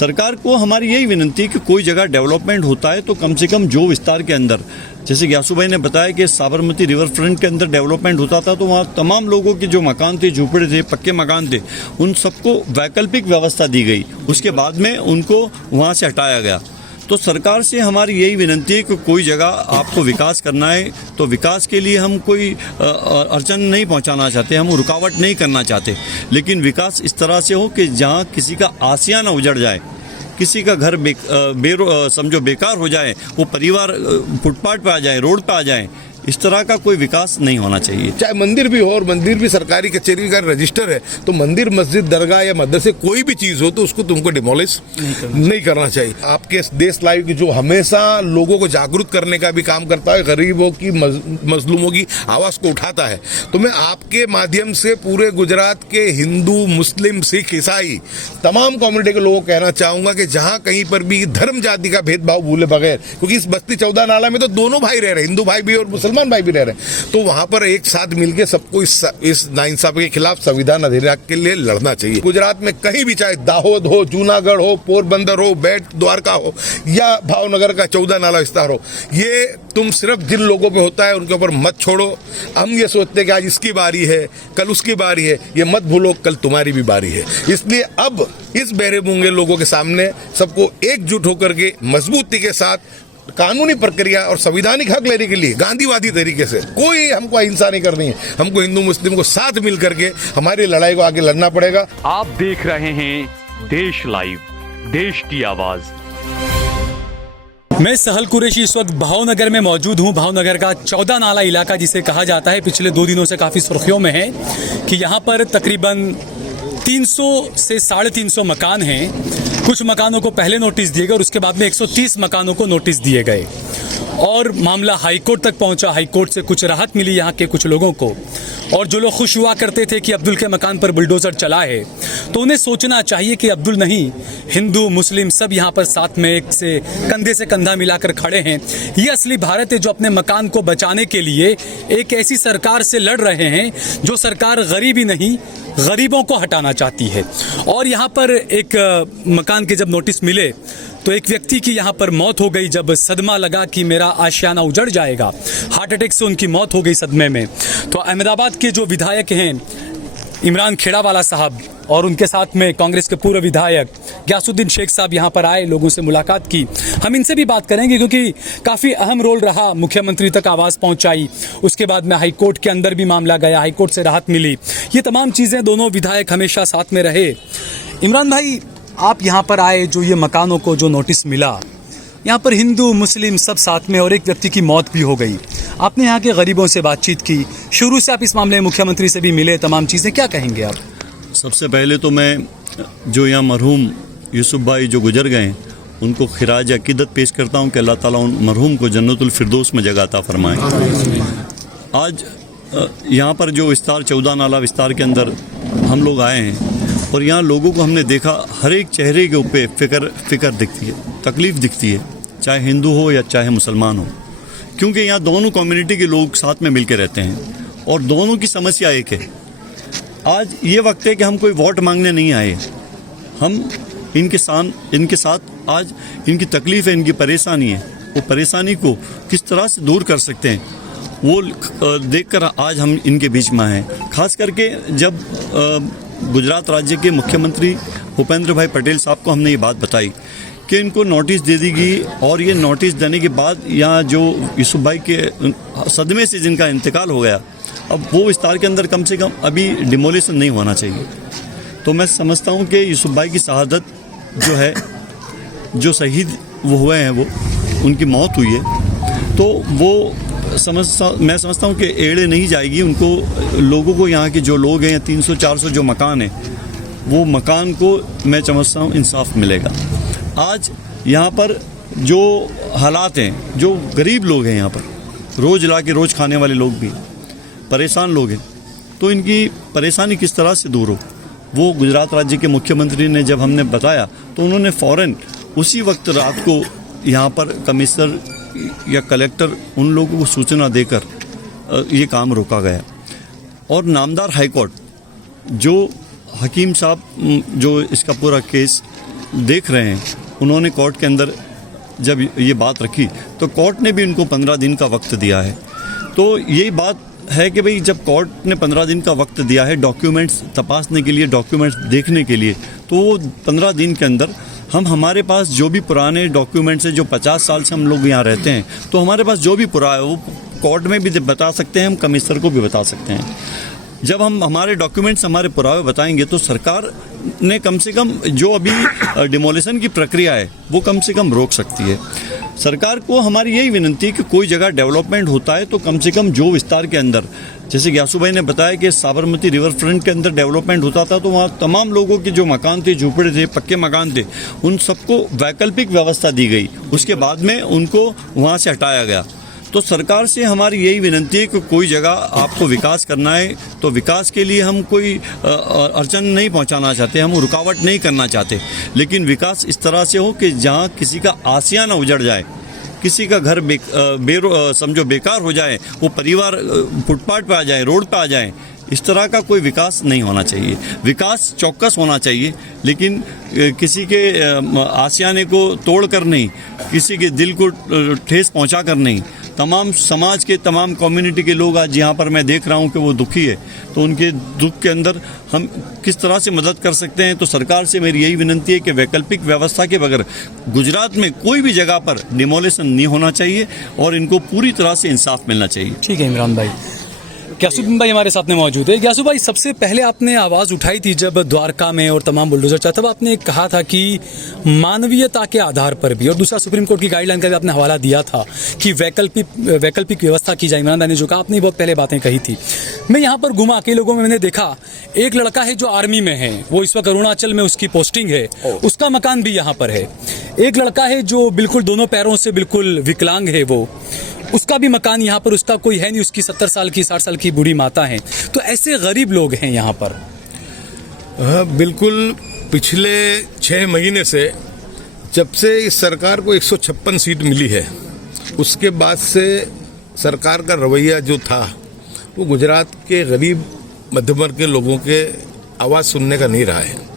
सरकार को हमारी यही विनती है कि कोई जगह डेवलपमेंट होता है तो कम से कम जो विस्तार के अंदर, जैसे ग्यासू भाई ने बताया कि साबरमती रिवर फ्रंट के अंदर डेवलपमेंट होता था तो वहाँ तमाम लोगों के जो मकान थे, झोपड़े थे, पक्के मकान थे, उन सबको वैकल्पिक व्यवस्था दी गई। उसके बाद में उनको वहाँ से हटाया गया। तो सरकार से हमारी यही विनती है कि कोई जगह आपको विकास करना है तो विकास के लिए हम कोई अड़चन नहीं पहुंचाना चाहते, हम रुकावट नहीं करना चाहते, लेकिन विकास इस तरह से हो कि जहां किसी का आसिया ना उजड़ जाए, किसी का घर समझो बेकार हो जाए, वो परिवार फुटपाथ पे आ जाए, रोड पे आ जाए, इस तरह का कोई विकास नहीं होना चाहिए। चाहे मंदिर भी हो, और मंदिर भी सरकारी कचहरी का रजिस्टर है, तो मंदिर, मस्जिद, दरगाह या मदरसे कोई भी चीज हो तो उसको तुमको डिमोलिश नहीं करना चाहिए। आपके देश लाइव की जो हमेशा लोगों को जागरूक करने का भी काम करता है, गरीबों की, मजलूमों की आवाज को उठाता है, तो मैं आपके माध्यम से पूरे गुजरात के हिंदू, मुस्लिम, सिख, ईसाई तमाम कम्युनिटी के लोगों को कहना चाहूंगा कि जहां कहीं पर भी धर्म जाति का भेदभाव भूले बगैर, क्योंकि इस बस्ती 14 नाला में तो दोनों भाई रह रहे, हिंदू भाई भी और मुसलमान भाई भी रह रहे हैं, तो वहां पर एक साथ मिलकर सबको इस नाइंसाफी के खिलाफ संविधान अधिनियम के लिए लड़ना चाहिए। गुजरात में कहीं भी, चाहे दाहोद हो, जूनागढ़ हो, पोरबंदर हो, बेट द्वारका हो या भावनगर का 14 नाला विस्तार हो, ये तुम सिर्फ जिन लोगों पे होता है उनके ऊपर मत छोड़ो। हम ये सोचते हैं कि आज इसकी बारी है, कल उसकी बारी है, ये मत भूलो कल तुम्हारी भी बारी है। इसलिए अब इस बहरे मूंगे लोगों के सामने सबको एकजुट होकर के मजबूती के साथ कानूनी प्रक्रिया और संवैधानिक हक लेने के लिए गांधीवादी तरीके से, कोई हमको अहिंसा नहीं करनी है, हमको हिंदू मुस्लिम को साथ मिल करके हमारी लड़ाई को आगे लड़ना पड़ेगा। आप देख रहे हैं देश लाइव, देश की आवाज। मैं सहल कुरैशी इस वक्त भावनगर में मौजूद हूं। भावनगर का 14 नाला इलाका जिसे कहा जाता है, पिछले 2 दिनों से काफ़ी सुर्खियों में है कि यहाँ पर तकरीबन 300 से 350 मकान हैं। कुछ मकानों को पहले नोटिस दिए गए और उसके बाद में 130 मकानों को नोटिस दिए गए और मामला हाईकोर्ट तक पहुंचा। हाईकोर्ट से कुछ राहत मिली यहाँ के कुछ लोगों को, और जो लोग खुश हुआ करते थे कि अब्दुल के मकान पर बुलडोजर चला है, तो उन्हें सोचना चाहिए कि अब्दुल नहीं, हिंदू मुस्लिम सब यहाँ पर साथ में एक से कंधा मिलाकर खड़े हैं। ये असली भारत है जो अपने मकान को बचाने के लिए एक ऐसी सरकार से लड़ रहे हैं जो सरकार गरीबी नहीं, गरीबों को हटाना चाहती है। और यहाँ पर एक मकान के जब नोटिस मिले तो एक व्यक्ति की यहाँ पर मौत हो गई जब सदमा लगा कि मेरा आशियाना उजड़ जाएगा। हार्ट अटैक से उनकी मौत हो गई सदमे में। तो अहमदाबाद के जो विधायक हैं इमरान खेड़ावाला साहब और उनके साथ में कांग्रेस के पूर्व विधायक ग्यासुद्दीन शेख साहब यहाँ पर आए, लोगों से मुलाकात की। हम इनसे भी बात करेंगे क्योंकि काफ़ी अहम रोल रहा, मुख्यमंत्री तक आवाज़ पहुँचाई, उसके बाद में हाईकोर्ट के अंदर भी मामला गया, हाईकोर्ट से राहत मिली। ये तमाम चीज़ें दोनों विधायक हमेशा साथ में रहे। इमरान भाई, आप यहाँ पर आए, जो ये मकानों को जो नोटिस मिला, यहाँ पर हिंदू मुस्लिम सब साथ में और एक व्यक्ति की मौत भी हो गई। आपने यहाँ के गरीबों से बातचीत की, शुरू से आप इस मामले में मुख्यमंत्री से भी मिले, तमाम चीज़ें, क्या कहेंगे आप? सबसे पहले तो मैं जो यहाँ मरहूम यूसुफ भाई जो गुजर गए उनको खिराज अकीदत पेश करता हूँ कि अल्लाह ताला उन मरहूम को जन्नतुल फिरदौस में जगह अता फरमाए। आज यहाँ पर जो विस्तार 14 नाला विस्तार के अंदर हम लोग आए हैं और यहाँ लोगों को हमने देखा, हर एक चेहरे के ऊपर फिक्र दिखती है, तकलीफ़ दिखती है, चाहे हिंदू हो या चाहे मुसलमान हो, क्योंकि यहाँ दोनों कम्युनिटी के लोग साथ में मिलकर रहते हैं और दोनों की समस्या एक है। आज ये वक्त है कि हम कोई वोट मांगने नहीं आए, हम इनके साथ आज इनकी तकलीफ़ है, इनकी परेशानी है, वो परेशानी को किस तरह से दूर कर सकते हैं वो देखकर आज हम इनके बीच में हैं। खास करके जब गुजरात राज्य के मुख्यमंत्री भूपेंद्र भाई पटेल साहब को हमने ये बात बताई कि इनको नोटिस दे दी गई और ये नोटिस देने के बाद यहाँ जो यूसुफ भाई के सदमे से जिनका इंतकाल हो गया, अब वो विस्तार के अंदर कम से कम अभी डिमोलिशन नहीं होना चाहिए। तो मैं समझता हूँ कि यूसुफ भाई की शहादत जो है, जो शहीद वो हुए हैं, वो उनकी मौत हुई है, तो वो मैं समझता हूँ कि एड़े नहीं जाएगी उनको, लोगों को, यहाँ के जो लोग हैं 300-400 जो मकान हैं, वो मकान को मैं समझता हूँ इंसाफ मिलेगा। आज यहाँ पर जो हालात हैं, जो गरीब लोग हैं, यहाँ पर रोज़ ला के रोज़ खाने वाले लोग भी परेशान लोग हैं, तो इनकी परेशानी किस तरह से दूर हो, वो गुजरात राज्य के मुख्यमंत्री ने जब हमने बताया तो उन्होंने फ़ौरन उसी वक्त रात को यहाँ पर कमिश्नर या कलेक्टर उन लोगों को सूचना देकर ये काम रोका गया। और नामदार हाईकोर्ट जो हकीम साहब जो इसका पूरा केस देख रहे हैं, उन्होंने कोर्ट के अंदर जब ये बात रखी तो कोर्ट ने भी उनको 15 दिन का वक्त दिया है। तो यही बात है कि भाई जब कोर्ट ने 15 दिन का वक्त दिया है डॉक्यूमेंट्स तपासने के लिए, डॉक्यूमेंट्स देखने के लिए, तो वो 15 दिन के अंदर हमारे पास जो भी पुराने डॉक्यूमेंट्स हैं, जो 50 साल से हम लोग यहाँ रहते हैं, तो हमारे पास जो भी पुराना है वो कोर्ट में भी बता सकते हैं, हम कमिश्नर को भी बता सकते हैं। जब हम हमारे डॉक्यूमेंट्स, हमारे पुरावे बताएंगे तो सरकार ने कम से कम जो अभी डिमोलिशन की प्रक्रिया है वो कम से कम रोक सकती है। सरकार को हमारी यही विनती है कि कोई जगह डेवलपमेंट होता है तो कम से कम जो विस्तार के अंदर, जैसे ग्यासू भाई ने बताया कि साबरमती रिवर फ्रंट के अंदर डेवलपमेंट होता था तो वहाँ तमाम लोगों के जो मकान थे, झोपड़े थे, पक्के मकान थे, उन सबको वैकल्पिक व्यवस्था दी गई। उसके बाद में उनको वहाँ से हटाया गया। तो सरकार से हमारी यही विनती है कि कोई जगह आपको विकास करना है तो विकास के लिए हम कोई अड़चन नहीं पहुंचाना चाहते, हम रुकावट नहीं करना चाहते, लेकिन विकास इस तरह से हो कि जहां किसी का आसिया ना उजड़ जाए, किसी का घर समझो बेकार हो जाए, वो परिवार फुटपाथ पे आ जाए, रोड पे आ जाए, इस तरह का कोई विकास नहीं होना चाहिए। विकास चौकस होना चाहिए, लेकिन किसी के आसियाने को तोड़ कर नहीं, किसी के दिल को ठेस पहुंचा कर नहीं। तमाम समाज के, तमाम कम्युनिटी के लोग आज यहाँ पर मैं देख रहा हूँ कि वो दुखी है, तो उनके दुख के अंदर हम किस तरह से मदद कर सकते हैं। तो सरकार से मेरी यही विनती है कि वैकल्पिक व्यवस्था के बगैर गुजरात में कोई भी जगह पर डिमोलिशन नहीं होना चाहिए और इनको पूरी तरह से इंसाफ मिलना चाहिए। ठीक है इमरान भाई। ग्यासू भाई हमारे साथ में मौजूद है। ग्यासू भाई, सबसे पहले आपने आवाज़ उठाई थी जब द्वारका में और तमाम बुलडोजर चला, तब आपने कहा था कि मानवीयता के आधार पर भी, और दूसरा सुप्रीम कोर्ट की गाइडलाइन का भी आपने हवाला दिया था कि वैकल्पिक व्यवस्था की जाए। इमरान भाई ने जो कहा, आपने बहुत पहले बातें कही थी। मैं यहाँ पर घुमा कई लोगों में मैंने देखा, एक लड़का है जो आर्मी में है, वो इस वक्त अरुणाचल में उसकी पोस्टिंग है, उसका मकान भी यहाँ पर है। एक लड़का है जो बिल्कुल दोनों पैरों से बिल्कुल विकलांग है, वो उसका भी मकान यहाँ पर, उसका कोई है नहीं, उसकी 70 साल की 60 साल की बूढ़ी माता है। तो ऐसे गरीब लोग हैं यहाँ पर। हाँ, बिल्कुल। पिछले 6 महीने से जब से इस सरकार को 156 सीट मिली है, उसके बाद से सरकार का रवैया जो था वो गुजरात के गरीब मध्यम वर्ग के लोगों के आवाज़ सुनने का नहीं रहा है।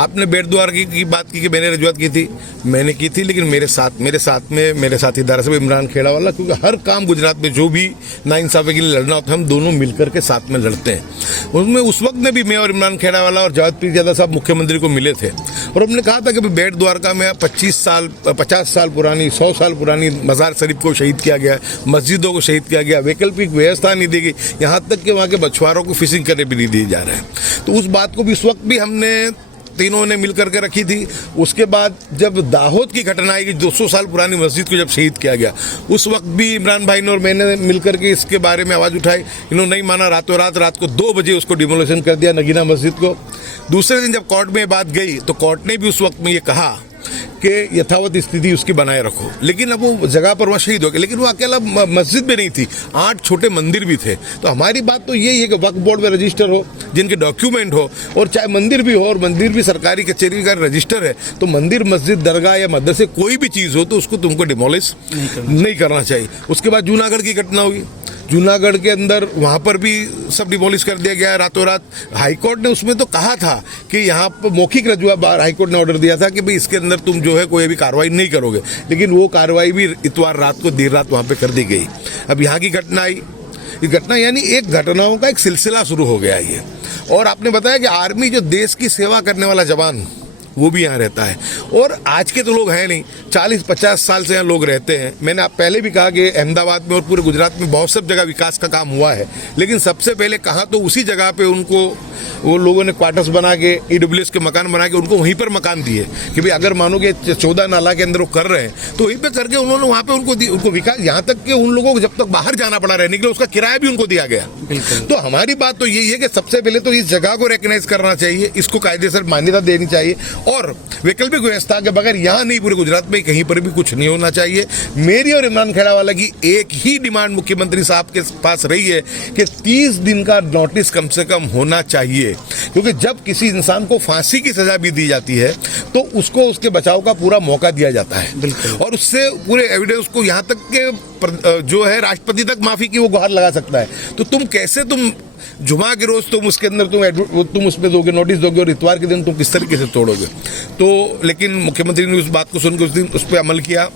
आपने बेट द्वार की बात की कि मैंने रजूआत की थी, मैंने की थी, लेकिन मेरे साथ में मेरे साथी धारासभ्य इमरान खेड़ावाला, क्योंकि हर काम गुजरात में जो भी नाइंसाफी के लिए लड़ना होता है हम दोनों मिलकर के साथ में लड़ते हैं। उसमें उस वक्त में भी मैं और इमरान खेड़ावाला और जावेद पीर ज़ादा साहब मुख्यमंत्री को मिले थे और हमने कहा था कि बेट द्वारका में 50 साल पुरानी, 100 साल पुरानी मज़ार शरीफ को शहीद किया गया, मस्जिदों को शहीद किया गया, वैकल्पिक व्यवस्था नहीं दी गई, यहाँ तक कि वहाँ के मछुआरों को फिशिंग करने भी नहीं दिया जा रहा है। तो उस बात को भी उस वक्त भी हमने तीनों ने मिलकर के रखी थी। उसके बाद जब दाहोद की घटना आई कि 200 साल पुरानी मस्जिद को जब शहीद किया गया, उस वक्त भी इमरान भाई ने और मैंने मिलकर के इसके बारे में आवाज़ उठाई। इन्होंने नहीं माना, रात को 2 बजे उसको डिमोलिशन कर दिया, नगीना मस्जिद को। दूसरे दिन जब कोर्ट में बात गई तो कोर्ट ने भी उस वक्त में ये कहा कि यथावत स्थिति उसकी बनाए रखो, लेकिन अब वो जगह पर वह शहीद हो गया। लेकिन वो अकेला मस्जिद भी नहीं थी, 8 छोटे मंदिर भी थे। तो हमारी बात तो यही है कि वक्फ बोर्ड में रजिस्टर हो, जिनके डॉक्यूमेंट हो, और चाहे मंदिर भी हो, और मंदिर भी सरकारी कचेरी का रजिस्टर है, तो मंदिर, मस्जिद, दरगाह या मदरसे कोई भी चीज़ हो तो उसको तुमको डिमोलिश नहीं करना चाहिए। उसके बाद जूनागढ़ की घटना हुई, जूनागढ़ के अंदर वहाँ पर भी सब डिमोलिश कर दिया गया रातों रात। हाईकोर्ट ने उसमें तो कहा था कि यहाँ पर मौखिक रजूआत, हाईकोर्ट ने ऑर्डर दिया था कि भाई इसके अंदर तुम जो है कोई भी कार्रवाई नहीं करोगे, लेकिन वो कार्रवाई भी इतवार रात को देर रात वहाँ पे कर दी गई। अब यहाँ की घटना आई, ये घटना यानी एक घटनाओं का एक सिलसिला शुरू हो गया ये। और आपने बताया कि आर्मी, जो देश की सेवा करने वाला जवान, वो भी यहाँ रहता है। और आज के तो लोग हैं नहीं, 40-50 साल से यहाँ लोग रहते हैं। मैंने आप पहले भी कहा कि अहमदाबाद में और पूरे गुजरात में बहुत सब जगह विकास का काम हुआ है, लेकिन सबसे पहले कहा तो उसी जगह पे उनको वो लोगों ने क्वार्टर्स बना के, EWS के मकान बना के उनको वहीं पर मकान दिए कि भाई अगर मानो कि 14 नाला के अंदर वो कर रहे हैं तो वहीं पे करके उन्होंने वहाँ पे उनको विकास, यहाँ तक कि उन लोगों को जब तक बाहर जाना पड़ा रहने के लिए उसका किराया भी उनको दिया गया। तो हमारी बात तो यही है कि सबसे पहले तो इस जगह को रिकॉग्नाइज करना चाहिए, इसको कायदेसर मान्यता देनी चाहिए, और वैकल्पिक व्यवस्था के बगैर यहाँ नहीं पूरे गुजरात में कहीं पर भी कुछ नहीं होना चाहिए। मेरी और इमरान खेड़ावाला की एक ही डिमांड मुख्यमंत्री साहब के पास रही है कि 30 दिन का नोटिस कम से कम होना चाहिए, क्योंकि जब किसी इंसान को फांसी की सजा भी दी जाती है तो उसको उसके बचाव का पूरा मौका दिया जाता है, और उससे पूरे एविडेंस को यहाँ तक के जो है राष्ट्रपति तक माफी की वो गुहार लगा सकता है। तो तुम कैसे जुमा के रोज तुम उसके अंदर तुम उसमें दोगे, नोटिस दोगे, और इतवार के दिन तुम किस तरीके से तोड़ोगे। तो लेकिन मुख्यमंत्री ने उस बात को सुनकर उस दिन उस पर अमल किया।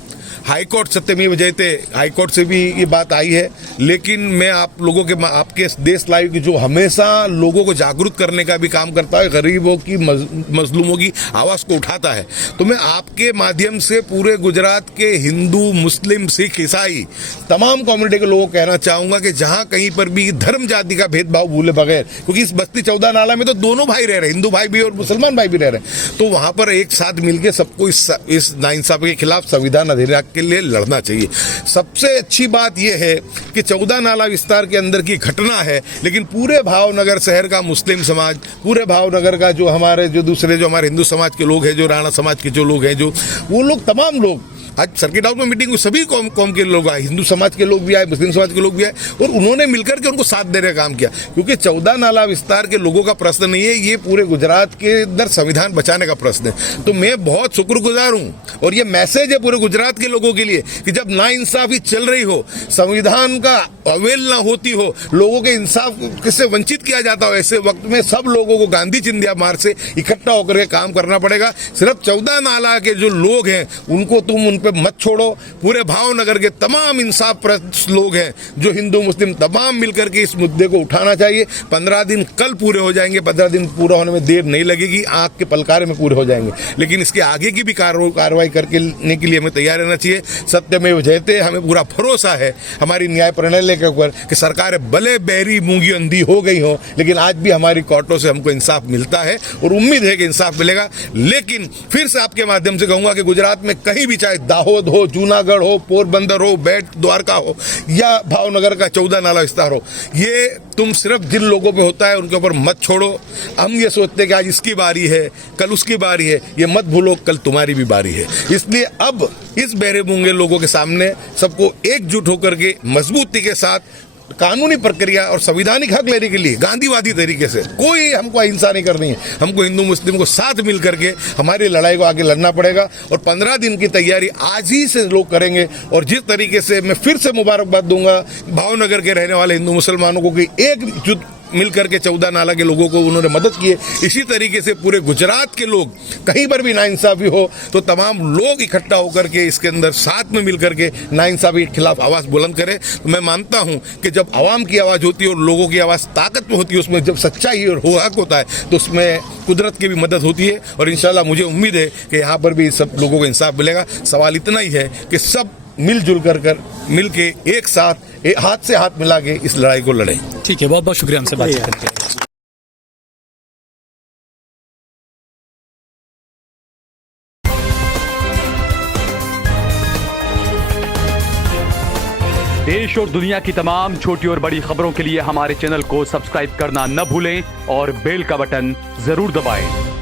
हाईकोर्ट सत्यमेव जयते, हाईकोर्ट से भी ये बात आई है। लेकिन मैं आप लोगों के, आपके देश लाइव की जो हमेशा लोगों को जागरूक करने का भी काम करता है, गरीबों की मजलूमों की आवाज़ को उठाता है, तो मैं आपके माध्यम से पूरे गुजरात के हिंदू, मुस्लिम, सिख, ईसाई तमाम कम्युनिटी के लोगों को कहना चाहूँगा कि जहाँ कहीं पर भी धर्म जाति का भेदभाव भूले बगैर, क्योंकि इस बस्ती 14 नाला में तो दोनों भाई रह रहे हैं, हिंदू भाई भी और मुसलमान भाई भी रह रहे हैं, तो वहाँ पर एक साथ मिलकर सबको इस नाइंसाफी के खिलाफ संविधान अधिनियम के लिए लड़ना चाहिए। सबसे अच्छी बात यह है कि 14 नाला विस्तार के अंदर की घटना है, लेकिन पूरे भावनगर शहर का मुस्लिम समाज, पूरे भावनगर का जो हमारे हमारे हिंदू समाज के लोग हैं, जो राणा समाज के जो लोग हैं, जो वो लोग, तमाम लोग आज सर्किट हाउस में मीटिंग हुई, सभी कौम के लोग आए, हिंदू समाज के लोग भी आए, मुस्लिम समाज के लोग भी आए, और उन्होंने मिलकर के उनको साथ देने का काम किया। क्योंकि 14 नाला विस्तार के लोगों का प्रश्न नहीं है, ये पूरे गुजरात के अंदर संविधान बचाने का प्रश्न है। तो मैं बहुत शुक्रगुजार हूँ, और ये मैसेज है पूरे गुजरात के लोगों के लिए कि जब नाइंसाफी चल रही हो, संविधान का अवहेलना होती हो, लोगों के इंसाफ से वंचित किया जाता हो, ऐसे वक्त में सब लोगों को गांधी चिंध्या मार्ग से इकट्ठा होकर के काम करना पड़ेगा। सिर्फ 14 नाला के जो लोग हैं उनको तुम उन पे मत छोड़ो, पूरे भावनगर के तमाम इंसाफ परस्त लोग हैं, जो हिंदू मुस्लिम तमाम मिलकर के इस मुद्दे को उठाना चाहिए। 15 दिन कल पूरे हो जाएंगे, 15 दिन पूरा होने में देर नहीं लगेगी, आंख के पलकारे में पूरे हो जाएंगे। लेकिन इसके आगे की भी कार्रवाई करने के लिए हमें तैयार रहना चाहिए। सत्यमेव जयते, हमें पूरा भरोसा है हमारी न्याय प्रणाली के ऊपर कि सरकार भले बहरी मूंगी अंधी हो गई हो, लेकिन आज भी हमारी कोर्टों से हमको इंसाफ मिलता है और उम्मीद है कि इंसाफ मिलेगा। लेकिन फिर से आपके माध्यम से कहूंगा कि गुजरात में कहीं भी, चाहे दाहोद हो, जूनागढ़ हो, पोरबंदर हो, बेट द्वारका हो, या भावनगर का 14 नाला विस्तार हो, ये तुम सिर्फ जिन लोगों पे होता है उनके ऊपर मत छोड़ो। हम ये सोचते हैं कि आज इसकी बारी है, कल उसकी बारी है, ये मत भूलो कल तुम्हारी भी बारी है। इसलिए अब इस बहरे मूंगे लोगों के सामने सबको एकजुट होकर के मजबूती के साथ कानूनी प्रक्रिया और संवैधानिक हक लेने के लिए गांधीवादी तरीके से, कोई हमको अहिंसा नहीं करनी है, हमको हिंदू मुस्लिम को साथ मिल करके हमारी लड़ाई को आगे लड़ना पड़ेगा। और 15 दिन की तैयारी आज ही से लोग करेंगे। और जिस तरीके से मैं फिर से मुबारकबाद दूंगा भावनगर के रहने वाले हिंदू मुसलमानों को कि एकजुट मिलकर के 14 नाला के लोगों को उन्होंने मदद की है, इसी तरीके से पूरे गुजरात के लोग कहीं पर भी नाइंसाफी हो तो तमाम लोग इकट्ठा होकर के इसके अंदर साथ में मिलकर के नाइंसाफी के खिलाफ आवाज़ बुलंद करें। तो मैं मानता हूं कि जब आवाम की आवाज़ होती है और लोगों की आवाज़ ताकत में होती है, उसमें जब सच्चाई और हक होता है, तो उसमें कुदरत की भी मदद होती है। और इंशाल्लाह मुझे उम्मीद है कि यहाँ पर भी सब लोगों को इंसाफ मिलेगा। सवाल इतना ही है कि सब मिलजुल कर मिल के एक साथ हाथ से हाथ मिला के इस लड़ाई को लड़ें। ठीक है, बहुत बहुत शुक्रिया हमसे बात करने के लिए। देश और दुनिया की तमाम छोटी और बड़ी खबरों के लिए हमारे चैनल को सब्सक्राइब करना न भूलें और बेल का बटन जरूर दबाएं।